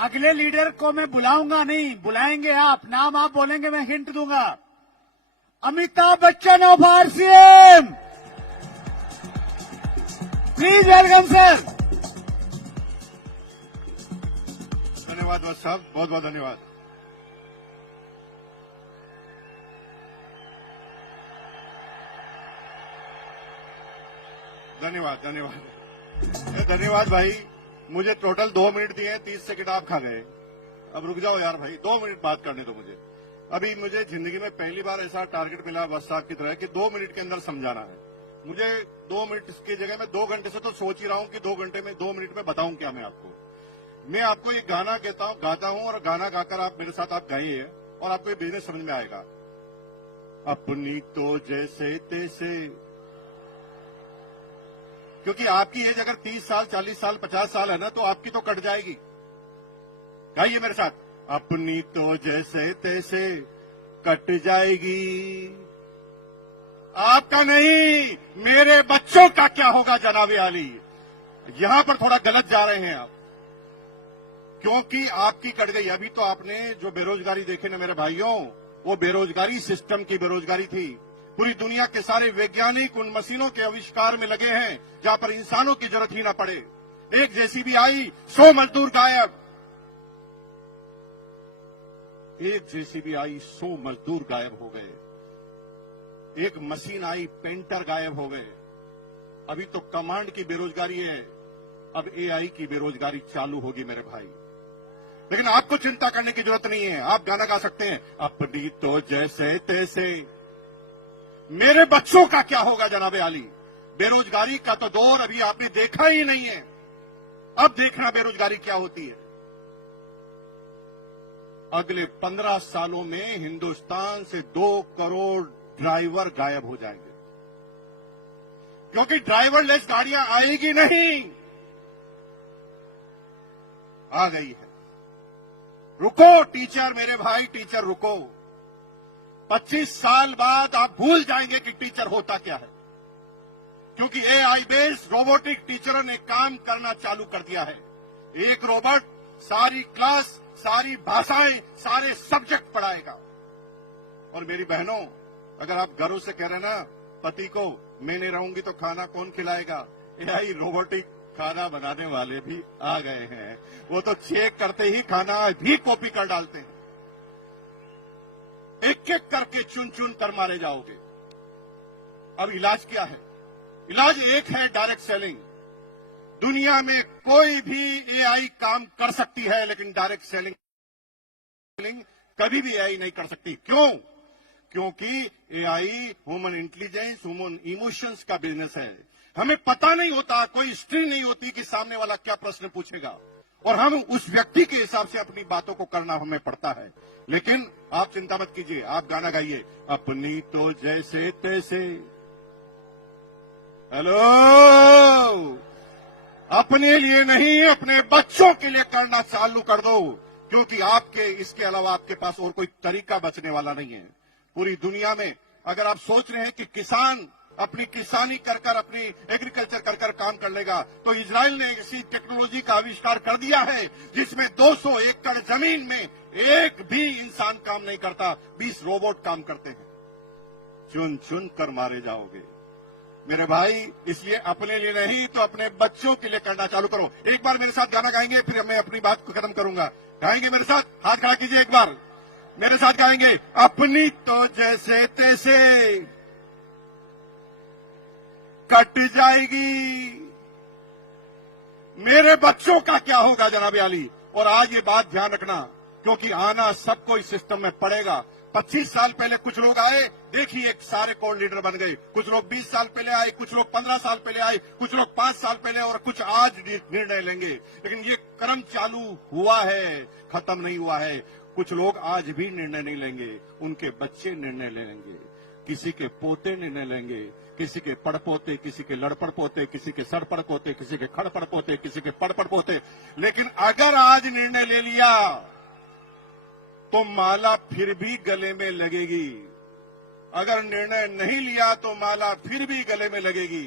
अगले लीडर को मैं बुलाऊंगा नहीं, बुलाएंगे आप, नाम आप बोलेंगे, मैं हिंट दूंगा। Amitabh Bachchan of RCM, please welcome sir. धन्यवाद वत्स साहब, बहुत बहुत धन्यवाद। धन्यवाद धन्यवाद धन्यवाद भाई। मुझे टोटल 2 मिनट दिए, 30 सेकंड आप खा गए। अब रुक जाओ यार भाई, 2 मिनट बात करने दो मुझे। अभी मुझे जिंदगी में पहली बार ऐसा टारगेट मिला वत्स साहब की तरह कि 2 मिनट के अंदर समझाना है। मुझे 2 मिनट की जगह मैं 2 घंटे से तो सोच ही रहा हूं कि 2 घंटे में 2 मिनट में बताऊं क्या मैं आपको। मैं आपको एक गाना गाता हूं और गाना गाकर आप मेरे साथ आप गाइए और आपको ये बिजनेस समझ में आएगा। अपनी तो जैसे तैसे, क्योंकि आपकी एज अगर 30 साल 40 साल 50 साल है ना, तो आपकी तो कट जाएगी। गाइए मेरे साथ, अपनी तो जैसे तैसे कट जाएगी, आपका नहीं मेरे बच्चों का क्या होगा जनाबे आली। यहां पर थोड़ा गलत जा रहे हैं आप, क्योंकि आपकी कट गई। अभी तो आपने जो बेरोजगारी देखे ना मेरे भाइयों, वो बेरोजगारी सिस्टम की बेरोजगारी थी। पूरी दुनिया के सारे वैज्ञानिक उन मशीनों के आविष्कार में लगे हैं जहां पर इंसानों की जरूरत ही ना पड़े। एक जेसीबी आई, 100 मजदूर गायब। एक जेसीबी आई, 100 मजदूर गायब हो गए। एक मशीन आई, पेंटर गायब हो गए। अभी तो कमांड की बेरोजगारी है, अब एआई की बेरोजगारी चालू होगी मेरे भाई। लेकिन आपको चिंता करने की जरूरत नहीं है। आप गाना गा सकते हैं, अपनी तो जैसे तैसे मेरे बच्चों का क्या होगा जनाबे आली। बेरोजगारी का तो दौर अभी आपने देखा ही नहीं है, अब देखना बेरोजगारी क्या होती है। अगले 15 सालों में हिंदुस्तान से 2 करोड़ ड्राइवर गायब हो जाएंगे, क्योंकि ड्राइवरलेस गाड़ियां आएगी नहीं। आ गई है। रुको टीचर, मेरे भाई टीचर रुको। 25 साल बाद आप भूल जाएंगे कि टीचर होता क्या है, क्योंकि एआई बेस्ड रोबोटिक टीचरों ने काम करना चालू कर दिया है। एक रोबोट सारी क्लास, सारी भाषाएं, सारे सब्जेक्ट पढ़ाएगा। और मेरी बहनों, अगर आप घरों से कह रहे ना पति को मैं नहीं रहूंगी तो खाना कौन खिलाएगा, एआई रोबोटिक खाना बनाने वाले भी आ गए हैं। वो तो चेक करते ही खाना भी कॉपी कर डालते हैं। एक एक करके चुन चुन कर मारे जाओगे। अब इलाज क्या है? इलाज एक है, डायरेक्ट सेलिंग। दुनिया में कोई भी एआई काम कर सकती है, लेकिन डायरेक्ट सेलिंग कभी भी एआई नहीं कर सकती। क्यों? क्योंकि AI human intelligence, human emotions का बिजनेस है। हमें पता नहीं होता, कोई स्ट्रिंग नहीं होती कि सामने वाला क्या प्रश्न पूछेगा, और हम उस व्यक्ति के हिसाब से अपनी बातों को करना हमें पड़ता है। लेकिन आप चिंता मत कीजिए, आप गाना गाइए, अपनी तो जैसे तैसे। हेलो, अपने लिए नहीं, अपने बच्चों के लिए करना चालू कर दो, क्योंकि आपके इसके अलावा आपके पास और कोई तरीका बचने वाला नहीं है। पूरी दुनिया में अगर आप सोच रहे हैं कि किसान अपनी किसानी कर अपनी एग्रीकल्चर कर काम कर लेगा, तो इजराइल ने ऐसी टेक्नोलॉजी का आविष्कार कर दिया है जिसमें 200 एकड़ जमीन में एक भी इंसान काम नहीं करता, 20 रोबोट काम करते हैं। चुन चुन कर मारे जाओगे मेरे भाई। इसलिए अपने लिए नहीं तो अपने बच्चों के लिए करना चालू करो। एक बार मेरे साथ गाना गाएंगे, फिर मैं अपनी बात को खत्म करूंगा। गाएंगे मेरे साथ? हाथ खड़ा कीजिए, एक बार मेरे साथ गाएंगे, अपनी तो जैसे तैसे कट जाएगी, मेरे बच्चों का क्या होगा जनाबे आली। और आज ये बात ध्यान रखना, क्योंकि आना सबको इस सिस्टम में पड़ेगा। 25 साल पहले कुछ लोग आए, देखिए एक सारे कोर लीडर बन गए। कुछ लोग 20 साल पहले आए, कुछ लोग 15 साल पहले आए, कुछ लोग 5 साल पहले, और कुछ आज निर्णय लेंगे। लेकिन ये क्रम चालू हुआ है, खत्म नहीं हुआ है। कुछ लोग आज भी निर्णय नहीं लेंगे, उनके बच्चे निर्णय लेंगे, किसी के पोते निर्णय लेंगे, किसी के पड़पोते, किसी के लड़पड़ पोते, किसी के सड़पड़ पोते, किसी के खड़पड़ पोते, किसी के पड़पड़ पोते। लेकिन अगर आज निर्णय ले लिया तो माला फिर भी गले में लगेगी। अगर निर्णय नहीं लिया तो माला फिर भी गले में लगेगी,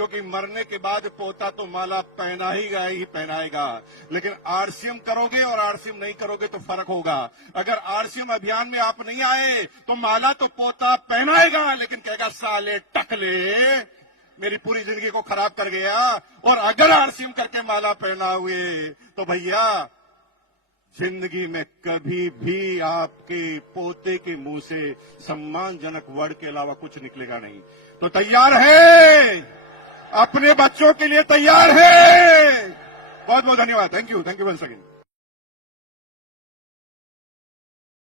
क्योंकि मरने के बाद पोता तो माला पहनाएगा। लेकिन आरसीएम करोगे और आरसीएम नहीं करोगे तो फर्क होगा। अगर आरसीएम अभियान में आप नहीं आए तो माला तो पोता पहनाएगा, लेकिन कहेगा साले टकले मेरी पूरी जिंदगी को खराब कर गया। और अगर आरसीएम करके माला पहना हुए तो भैया जिंदगी में कभी भी आपके पोते के मुंह से सम्मानजनक वर्ड के अलावा कुछ निकलेगा नहीं। तो तैयार है? अपने बच्चों के लिए तैयार है? बहुत बहुत धन्यवाद। Thank you once again.